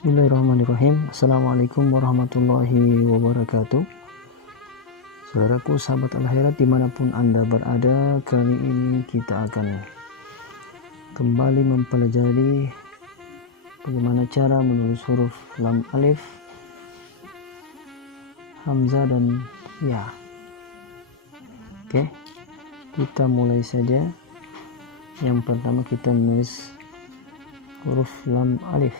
Bismillahirrahmanirrahim. Assalamualaikum warahmatullahi wabarakatuh. Saudaraku, sahabat al-khairat dimanapun Anda berada, kali ini kita akan kembali mempelajari bagaimana cara menulis huruf lam, alif, hamzah, dan ya. Oke, kita mulai saja. Yang pertama kita menulis huruf lam, alif.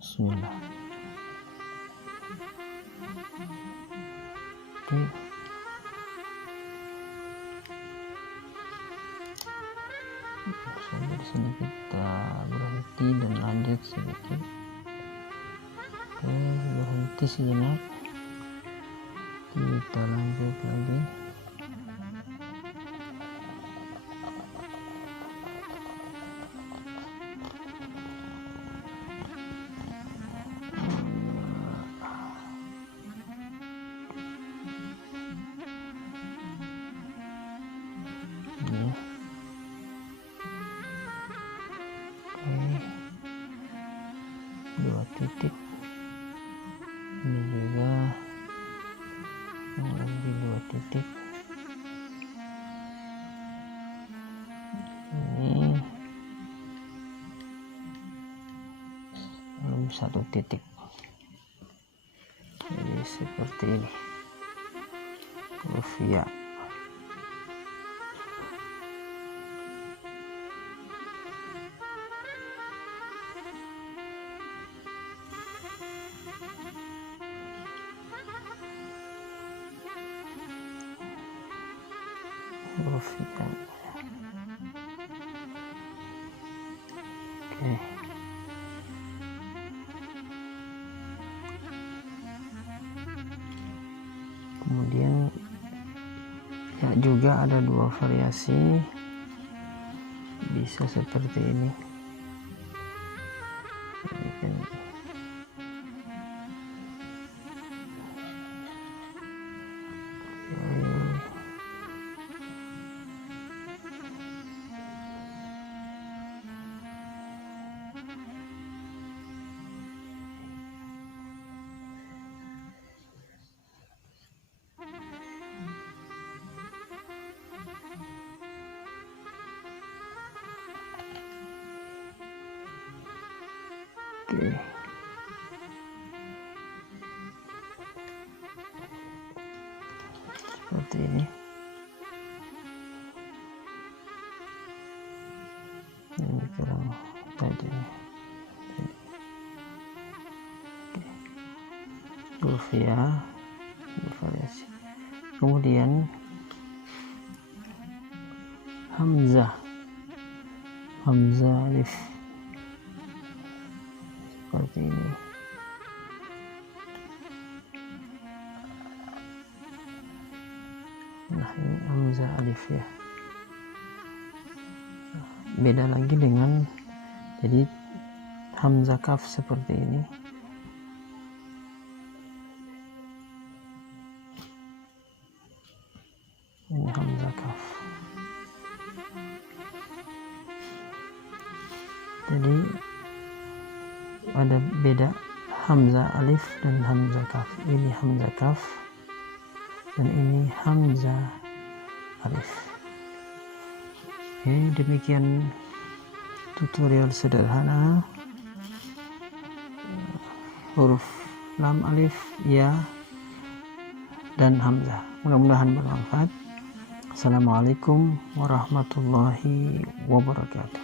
Bismillah. Oke. Sampai di sini kita berhenti dan lanjut sedikit. Oke, berhenti sejenak. Kita lanjut lagi. Dua titik, ini juga lagi dua titik, ini belum satu titik, jadi seperti ini huruf ya. Oke. Kemudian ya juga ada dua variasi, bisa seperti ini. Ini kan Oke. Seperti ini. Ini kurang tajam. Huruf ya, variasi. Kemudian hamzah alif seperti ini. Nah, ini hamzah alif ya. Beda lagi dengan jadi hamzah kaf seperti ini. Ini hamzah kaf. Jadi ada beda hamzah alif dan hamzah kaf. Ini hamzah kaf dan ini hamzah alif. Oke, demikian tutorial sederhana huruf lam, alif, ya, dan hamzah. Mudah-mudahan bermanfaat. Assalamualaikum warahmatullahi wabarakatuh.